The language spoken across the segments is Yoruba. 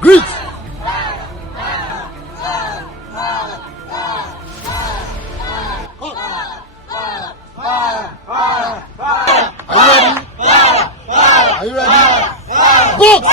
Greet. Are you ready? Box!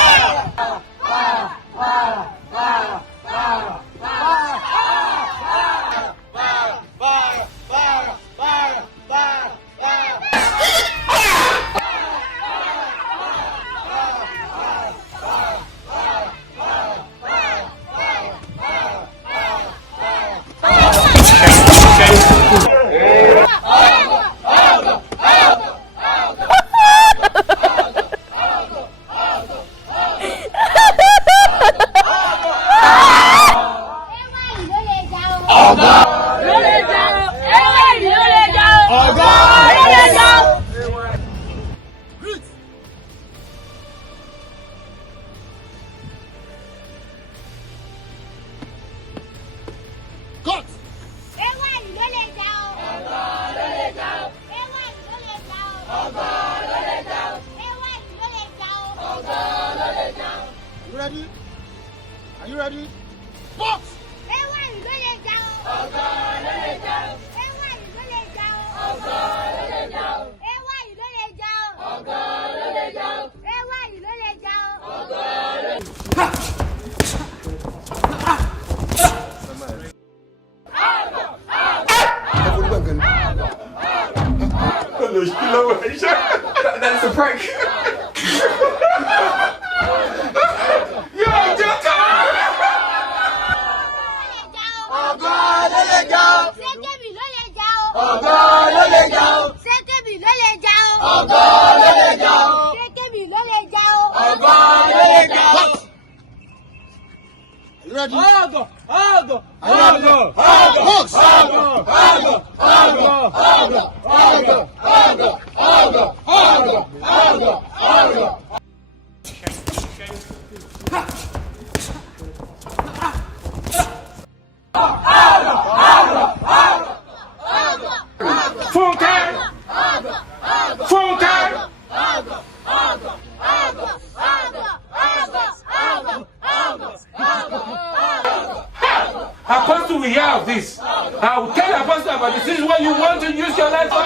Cut! You ready? Are you ready? Box! That's a prank. You ready? Água! Água! Are you ready? Água! Box! Água! Água! Água! Água! Água! Água! Água! Água! Água! Água! Fontaine! Fontaine! Apostle will hear of this. I will tell Apostle about this. This is what you want to use your life for.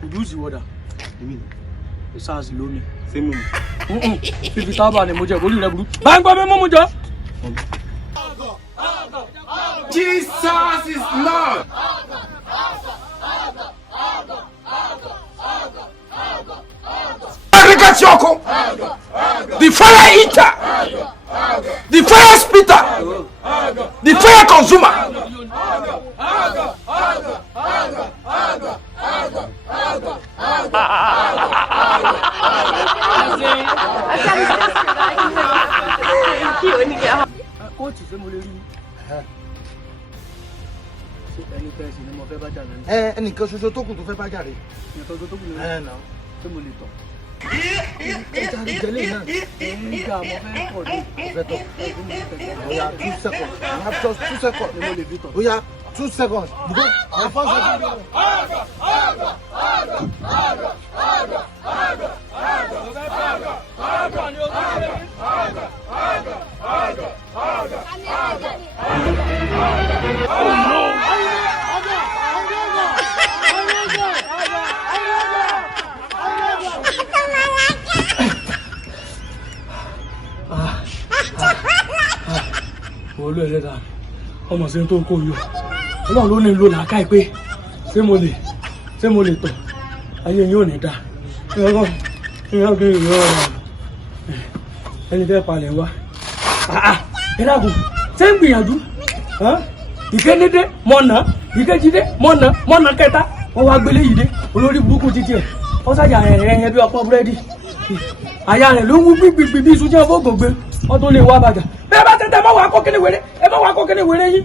Kudus water. This has low. Same. If you talk about the mojo, will you level? Bang, bang, mojo. Jesus is Lord. The fire eater, the fire spitter, the fire consumer. Ẹnìkan ṣoṣo tó kù tó fẹ́ bá jáde. Náà. Ṣé mo lè tọ̀? Oya, 2 seconds. You have just 2 seconds. Oya, 2 seconds. Because the first olú ẹlẹ́dàá ọmọ sí tó ń kó yọ ọlọ́run ló ní lò làákàí pé ṣé mo lè tọ̀ ayé yóò ní dáa ẹni fẹ́ palẹ̀ wá ẹ̀dàkùn ṣé ń gbìyànjú ìkénídé mọ̀nà ìkéjídé mọ̀nà kẹta wọ́n wá gbélé yìí dé olórí burúkú títí ẹ̀ wọ́n ṣàjà ẹ̀yẹ bí ọ̀pọ̀ búrẹ́dì àyà rẹ̀ ló ń wú gbígbígbí bí iṣu jẹ́ fóògùn gbé wọ́n tó lè wá bàjá bẹ́ẹ̀ bá tẹ́tẹ́ mọ́ wàá kó kíní wéré ẹ mọ́ wàá kó kíní wéré yín.